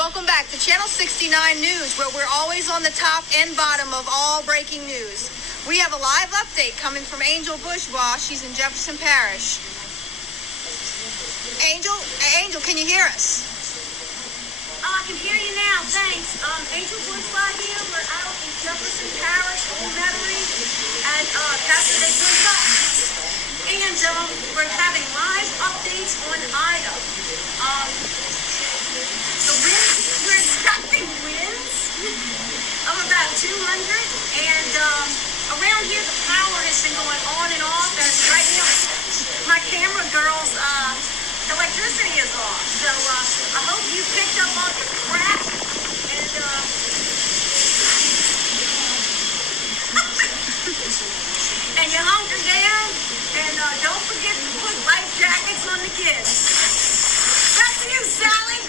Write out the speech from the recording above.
Welcome back to Channel 69 News, where we're always on the top and bottom of all breaking news. We have a live update coming from Angel Bourgeois. She's in Jefferson Parish. Angel, can you hear us? Oh, I can hear you now, thanks. Angel Bourgeois here. We're out in Jefferson Parish, Old Metairie, at Casa de Quinta. And we're having live updates on Ida. The winds, we're expecting winds of about 200. And around here, the power has been going on and off. And right now, my camera girl's electricity is off. So I hope you picked up on the crack and you hunker down. And don't forget to put life jackets on the kids. Back to you, Sally.